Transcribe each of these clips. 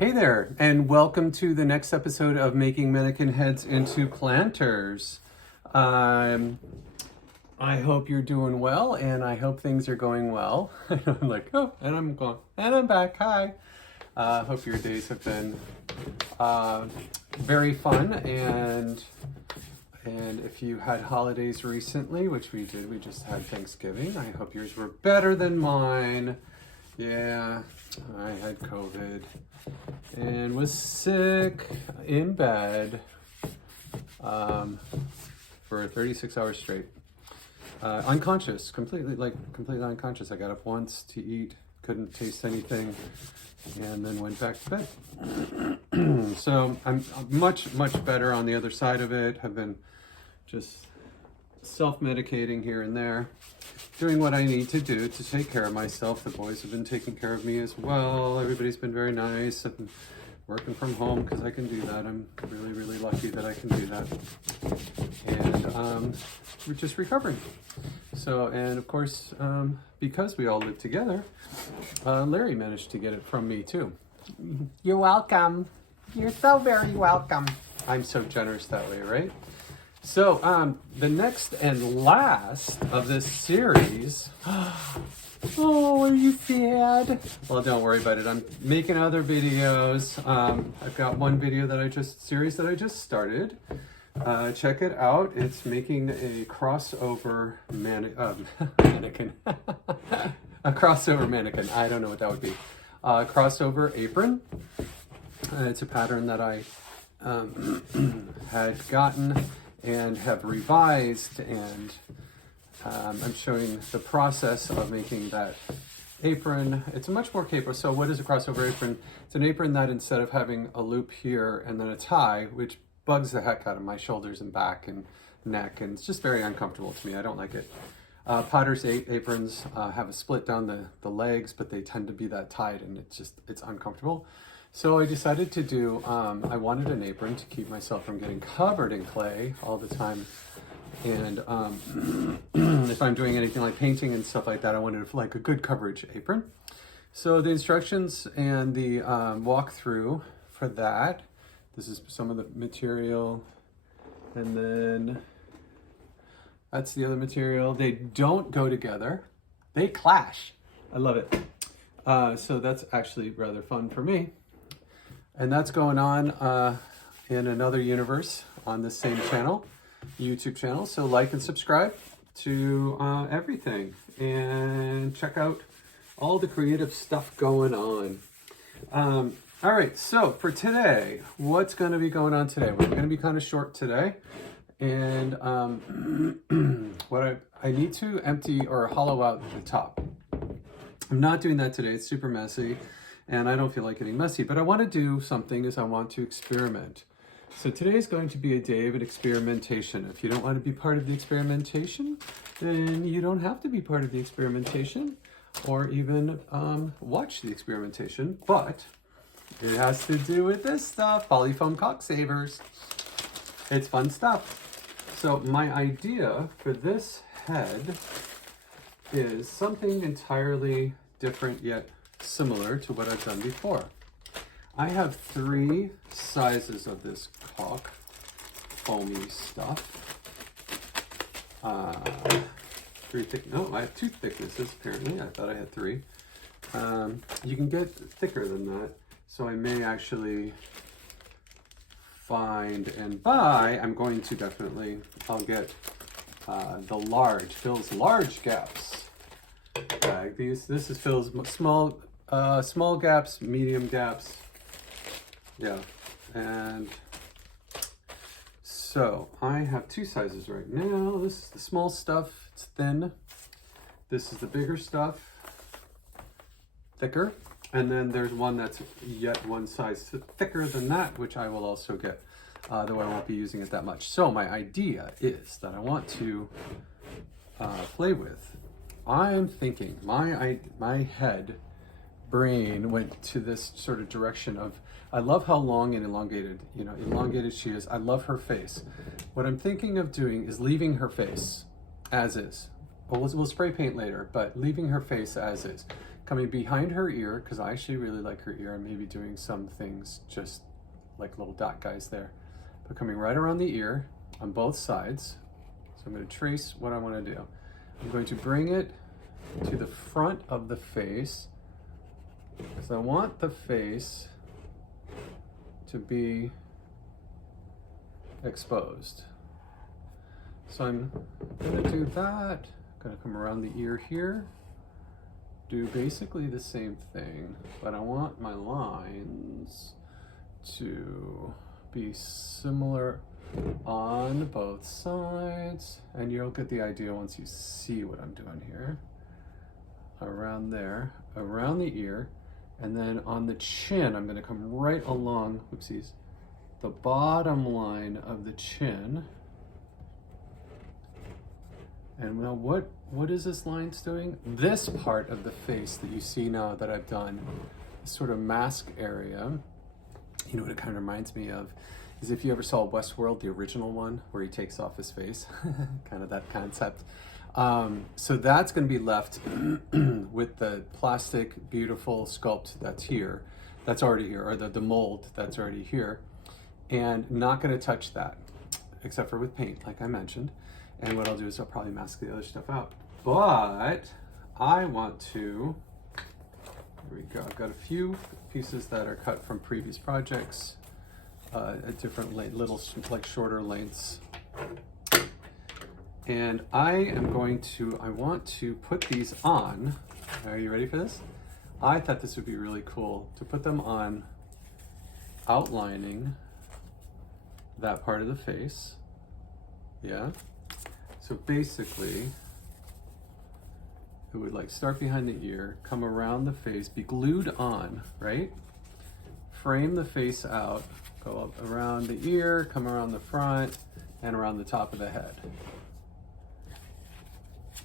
Hey there, and welcome to the next episode of Making Mannequin Heads into Planters. I hope you're doing well, and I hope things are going well. I'm like, oh, and I'm gone, and I'm back. Hi. Hope your days have been very fun, and if you had holidays recently, which we did, we just had Thanksgiving. I hope yours were better than mine. Yeah, I had COVID and was sick in bed for 36 hours straight. Unconscious, completely unconscious. I got up once to eat, couldn't taste anything, and then went back to bed. So I'm much better on the other side of it. Have been just self-medicating here and there, doing what I need to do to take care of myself. The boys have been taking care of me as well. Everybody's been very nice. I've been working from home because I can do that. I'm really lucky that I can do that. And we're just recovering. So, and of course, because we all live together, Larry managed to get it from me too. You're welcome. You're so very welcome. I'm so generous that way, right? So, the next and last of this series. Oh, are you sad? Well, don't worry about it. I'm making other videos. I've got one video series that I just started. Check it out. It's making a crossover mannequin. A crossover mannequin. I don't know what that would be. Crossover apron. It's a pattern that I had gotten and have revised, and I'm showing the process of making that apron. It's a much more capable. So what is a crossover apron? It's an apron that instead of having a loop here and then a tie, which bugs the heck out of my shoulders and back and neck, and it's just very uncomfortable to me. I don't like it. Potter's aprons have a split down the legs, but they tend to be that tight, and it's uncomfortable. So I decided to do, I wanted an apron to keep myself from getting covered in clay all the time. And if I'm doing anything like painting and stuff like that, I wanted like a good coverage apron. So the instructions and the walkthrough for that, this is some of the material, and then that's the other material. They don't go together, they clash. I love it. So that's actually rather fun for me. And that's going on in another universe on the same channel, YouTube channel. So like and subscribe to everything, and check out all the creative stuff going on. All right, so for today, what's going to be going on today? We're going to be kind of short today. And what I need to empty or hollow out the top. I'm not doing that today. It's super messy. And I don't feel like getting messy, but I want to do something is I want to experiment. So today is going to be a day of an experimentation. If you don't want to be part of the experimentation, then you don't have to be part of the experimentation or even watch the experimentation, but it has to do with this stuff, polyfoam cocksavers. It's fun stuff. So my idea for this head is something entirely different yet similar to what I've done before. I have 3 sizes of this caulk foamy stuff. I have 2 thicknesses apparently. I thought I had 3. You can get thicker than that, so I may actually find and buy. I'm going to definitely. I'll get the large Phil's large gaps bag. This is Phil's small gaps, medium gaps. Yeah, and so I have 2 sizes right now. This is the small stuff, it's thin. This is the bigger stuff, thicker. And then there's one that's yet one size thicker than that, which I will also get, though I won't be using it that much. So my idea is that I want to play with. I'm thinking my brain went to this sort of direction of, I love how long and elongated she is. I love her face. What I'm thinking of doing is leaving her face as is. We'll spray paint later, but leaving her face as is. coming behind her ear, because I actually really like her ear, and maybe doing some things just like little dot guys there, but coming right around the ear on both sides. So I'm going to trace what I want to do. I'm going to bring it to the front of the face, because I want the face to be exposed. So I'm going to do that. I'm going to come around the ear here, do basically the same thing, but I want my lines to be similar on both sides, and you'll get the idea once you see what I'm doing here. Around there, around the ear, and then on the chin, I'm going to come right along, oopsies, the bottom line of the chin. And now what is this lines doing? This part of the face that you see now that I've done, this sort of mask area, you know what it kind of reminds me of is if you ever saw Westworld, the original one, where he takes off his face, kind of that concept. So that's going to be left with the plastic, beautiful sculpt that's here, that's already here, or the mold that's already here, and not going to touch that, except for with paint, like I mentioned. And what I'll do is I'll probably mask the other stuff out. But I want to, here we go, I've got a few pieces that are cut from previous projects, at different little, like shorter lengths. And I want to put these on. Are you ready for this? I thought this would be really cool to put them on outlining that part of the face. Yeah. So basically, it would like start behind the ear, come around the face, be glued on, right? Frame the face out, go up around the ear, come around the front, and around the top of the head.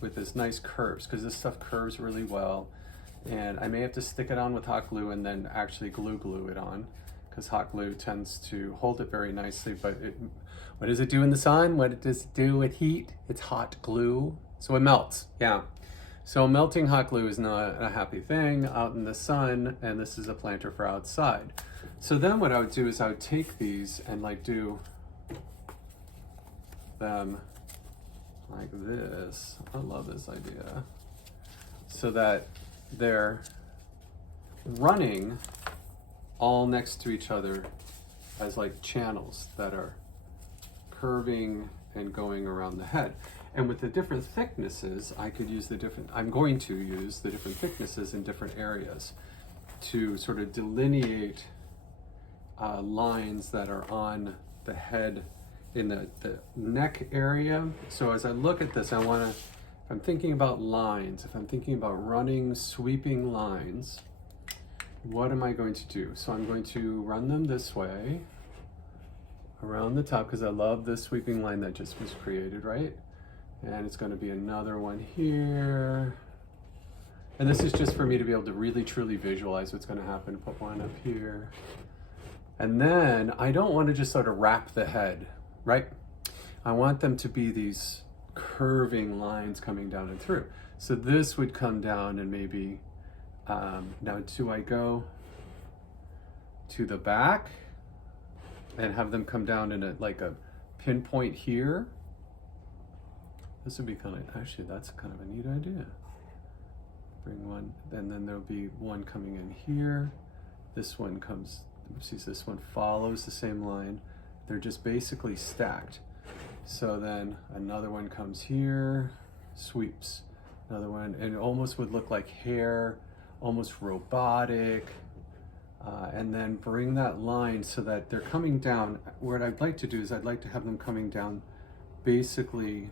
With this nice curves, because this stuff curves really well. And I may have to stick it on with hot glue and then actually glue it on, because hot glue tends to hold it very nicely, but what does it do in the sun? What does it do with heat? It's hot glue, so it melts, yeah. So melting hot glue is not a happy thing out in the sun, and this is a planter for outside. So then what I would do is I would take these and like do them like this. I love this idea. So that they're running all next to each other as like channels that are curving and going around the head. And with the different thicknesses, I'm going to use the different thicknesses in different areas to sort of delineate lines that are on the head in the neck area. So as I look at this, if I'm thinking about lines, if I'm thinking about running, sweeping lines, what am I going to do? So I'm going to run them this way, around the top, because I love this sweeping line that just was created, right? And it's going to be another one here. And this is just for me to be able to really truly visualize what's going to happen. Put one up here. And then I don't want to just sort of wrap the head, right? I want them to be these curving lines coming down and through. So this would come down and maybe, now do I go to the back and have them come down in like a pinpoint here? This would be kind of, actually that's kind of a neat idea. Bring one, and then there'll be one coming in here. This one comes, oopsies, this one follows the same line. They're just basically stacked. So then another one comes here, sweeps. Another one, and it almost would look like hair, almost robotic. And then bring that line so that they're coming down. What I'd like to do is I'd like to have them coming down, basically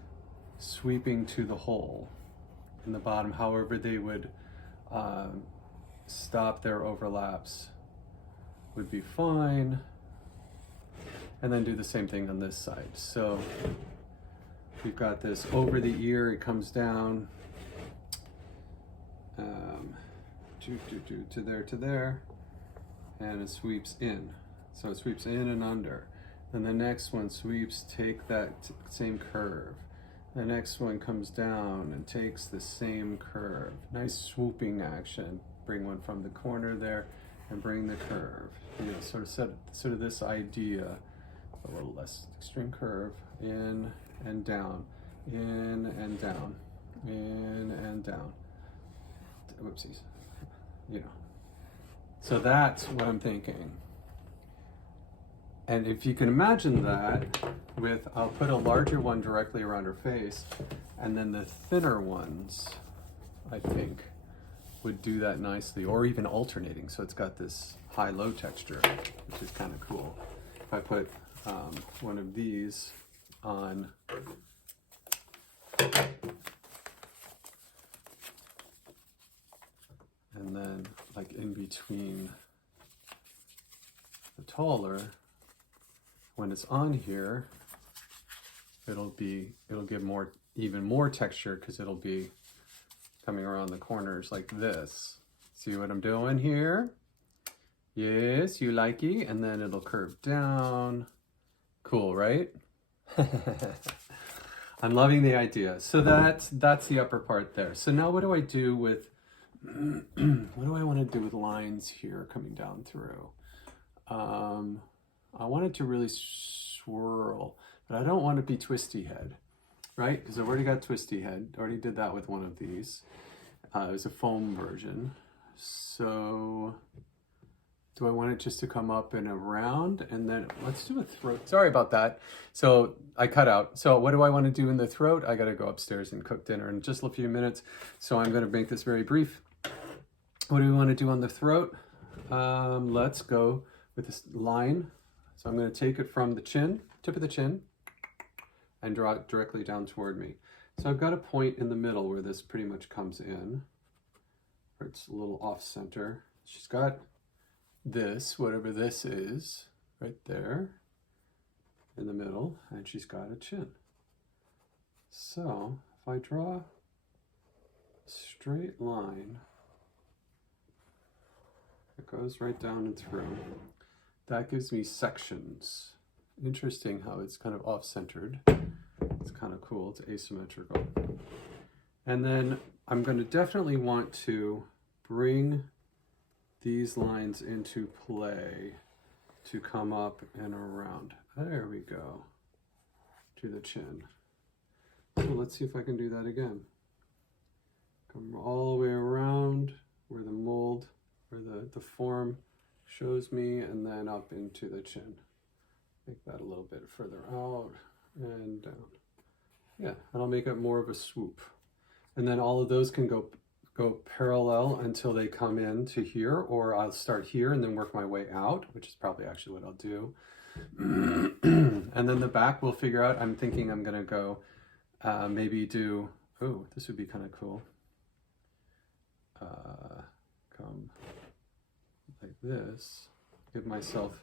sweeping to the hole in the bottom, however they would stop their overlaps would be fine. And then do the same thing on this side. So we've got this over the ear, it comes down to there, and it sweeps in. So it sweeps in and under. Then the next one sweeps, take that same curve. The next one comes down and takes the same curve. Nice swooping action. Bring one from the corner there and bring the curve. You know, sort of this idea, a little less extreme curve, in and down, in and down, in and down. Whoopsies. You know. So that's what I'm thinking. And if you can imagine that with, I'll put a larger one directly around her face, and then the thinner ones, I think, would do that nicely, or even alternating. So it's got this high-low texture, which is kind of cool. If I put one of these on and then like in between the taller, when it's on here, it'll give even more texture, because it'll be coming around the corners like this. See what I'm doing here? Yes, you likey. And then it'll curve down. Cool, right? I'm loving the idea. So that's the upper part there. So now what do I do with, what do I want to do with lines here coming down through? I want it to really swirl, but I don't want to be twisty head, right? Because I've already got twisty head. Already did that with one of these. It was a foam version. So do I want it just to come up and around? And then let's do a throat. Sorry about that. So I cut out. So what do I want to do in the throat? I got to go upstairs and cook dinner in just a few minutes. So I'm going to make this very brief. What do we want to do on the throat? Let's go with this line. So I'm going to take it from the chin, tip of the chin, and draw it directly down toward me. So I've got a point in the middle where this pretty much comes in, where it's a little off center. She's got this, whatever this is, right there in the middle, and she's got a chin. So if I draw a straight line that goes right down and through, that gives me sections. Interesting how it's kind of off-centered. It's kind of cool. It's asymmetrical. And then I'm going to definitely want to bring these lines into play to come up and around. There we go. To the chin. So let's see if I can do that again. Come all the way around where the mold, where the form shows me, and then up into the chin. Make that a little bit further out and down. Yeah, and I'll make it more of a swoop. And then all of those can go parallel until they come in to here, or I'll start here and then work my way out, which is probably actually what I'll do. And then the back we'll figure out. I'm thinking I'm gonna go maybe do, oh, this would be kind of cool. Come like this, give myself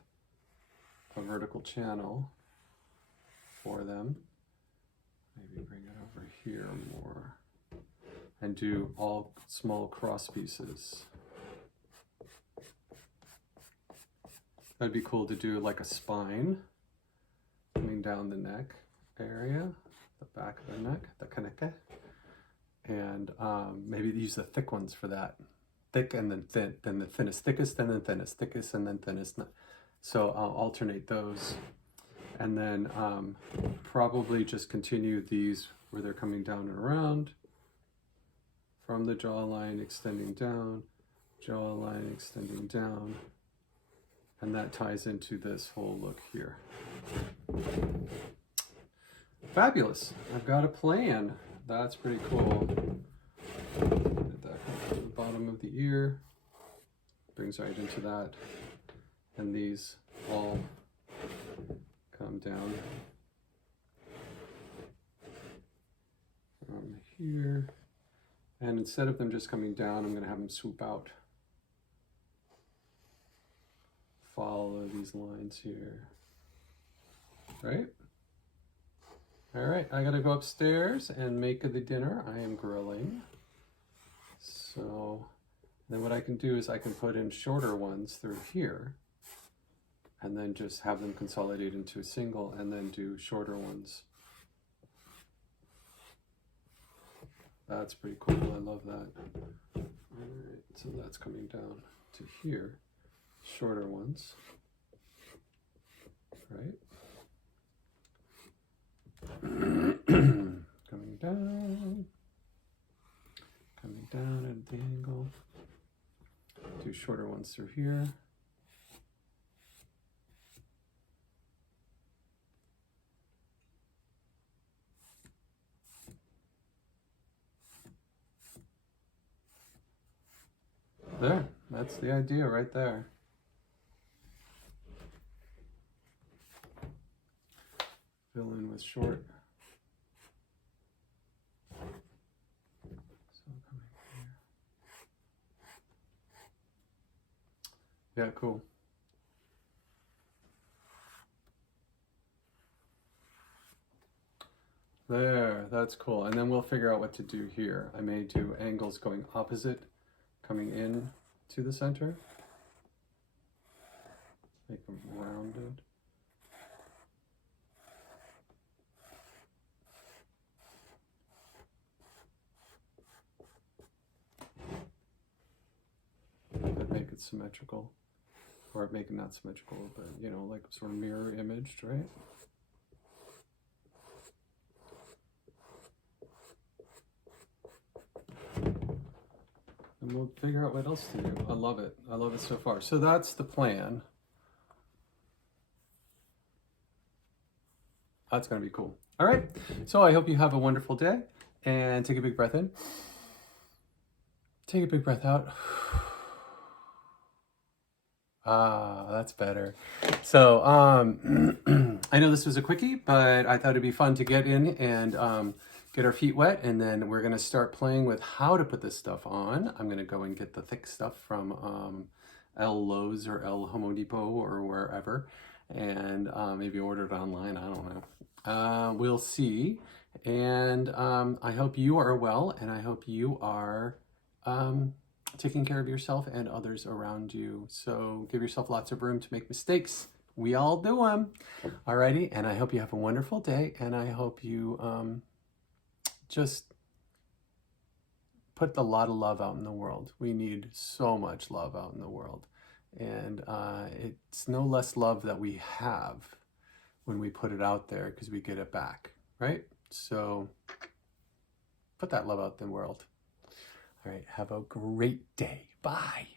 a vertical channel for them. Maybe bring it over here more and do all small cross pieces. That'd be cool to do like a spine coming down the neck area, the back of the neck, the kaneke. And maybe use the thick ones for that. Thick and then thin, then the thinnest, thickest, and then thinnest, thickest, and then thinnest. So I'll alternate those. And then probably just continue these where they're coming down and around. From the jawline extending down, jawline extending down. And that ties into this whole look here. Fabulous. I've got a plan. That's pretty cool. Did that come to the bottom of the ear. Brings right into that. And these all come down from here. And instead of them just coming down, I'm going to have them swoop out. Follow these lines here. Right? All right, I got to go upstairs and make the dinner. I am grilling. So then what I can do is I can put in shorter ones through here and then just have them consolidate into a single and then do shorter ones That's pretty cool. I love that. All right, so that's coming down to here. Shorter ones, right? Coming down at the angle. Do shorter ones through here. There, that's the idea right there. Fill in with short. So coming here. Yeah, cool. There, that's cool. And then we'll figure out what to do here. I may do angles going opposite, coming in to the center. Make them rounded. But make it symmetrical. Or make it not symmetrical, but you know, like sort of mirror imaged, right? And we'll figure out what else to do. I love it. I love it so far. So that's the plan. That's going to be cool. All right. So I hope you have a wonderful day, and take a big breath in. Take a big breath out. Ah, that's better. So I know this was a quickie, but I thought it'd be fun to get in and get our feet wet, and then we're going to start playing with how to put this stuff on. I'm going to go and get the thick stuff from El Lowe's or El Home Depot or wherever, and maybe order it online. I don't know. We'll see. And I hope you are well, and I hope you are taking care of yourself and others around you. So give yourself lots of room to make mistakes. We all do them. Alrighty, and I hope you have a wonderful day, and I hope you just put a lot of love out in the world. We need so much love out in the world. And it's no less love that we have when we put it out there, because we get it back, right? So put that love out in the world. All right, have a great day. Bye.